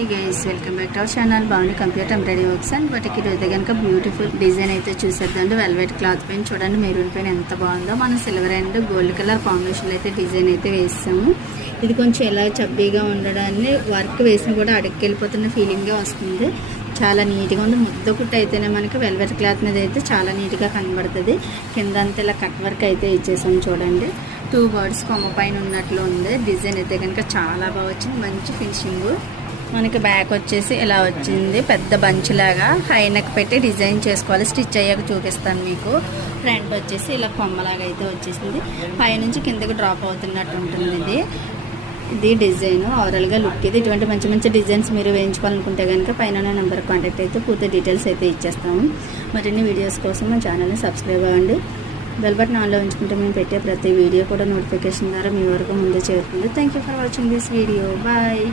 Hi guys welcome back to our channel బాగుంది computer embroidery works and వాటికి ఈరోజు కనుక బ్యూటిఫుల్ డిజైన్ అయితే చూసేద్దామండి. వెల్వెట్ క్లాత్ పైన చూడండి మెరూన్ పైన ఎంత బాగుందో. మనం silver and gold colour combination అయితే డిజైన్ అయితే వేసాము. ఇది కొంచెం ఎలా చబ్బీగా ఉండడాన్ని వర్క్ వేసిన కూడా అడుక్కెళ్ళిపోతున్న ఫీలింగ్గా వస్తుంది. చాలా నీట్గా ఉంది. ముద్ద కుట్టు అయితేనే మనకి వెల్వెట్ క్లాత్ మీద అయితే చాలా నీట్గా కనబడుతుంది. కింద అంతా ఇలా కట్ వర్క్ అయితే ఇచ్చేసాం చూడండి. 2 బర్డ్స్ కొమ్మ పైన ఉన్నట్లు ఉంది. డిజైన్ అయితే కనుక చాలా బాగా వచ్చింది. మంచి ఫినిషింగ్. మనకి బ్యాక్ వచ్చేసి ఇలా వచ్చింది. పెద్ద బంచ్ లాగా హై నెక్ పెట్టి డిజైన్ చేసుకోవాలి. స్టిచ్ అయ్యాక చూపిస్తాను మీకు. ఫ్రంట్ వచ్చేసి ఇలా కొమ్మలాగా అయితే వచ్చేసింది. పైనుంచి కిందకి డ్రాప్ అవుతున్నట్టు ఉంటుంది. ఇది డిజైన్ ఓవరాల్గా లుక్ ఇది. ఇటువంటి మంచి మంచి డిజైన్స్ మీరు వేయించుకోవాలనుకుంటే కనుక పైన నెంబర్ కాంటాక్ట్ అయితే పూర్తి డీటెయిల్స్ అయితే ఇచ్చేస్తాము. మరిన్ని వీడియోస్ కోసం మా ఛానల్ని సబ్స్క్రైబ్ అవ్వండి. బెల్ బటన్ ఆన్లో ఉంచుకుంటే మేము పెట్టే ప్రతి వీడియో కూడా నోటిఫికేషన్ ద్వారా మీ వరకు ముందే చేరుతుంది. Thank you for watching this video. Bye.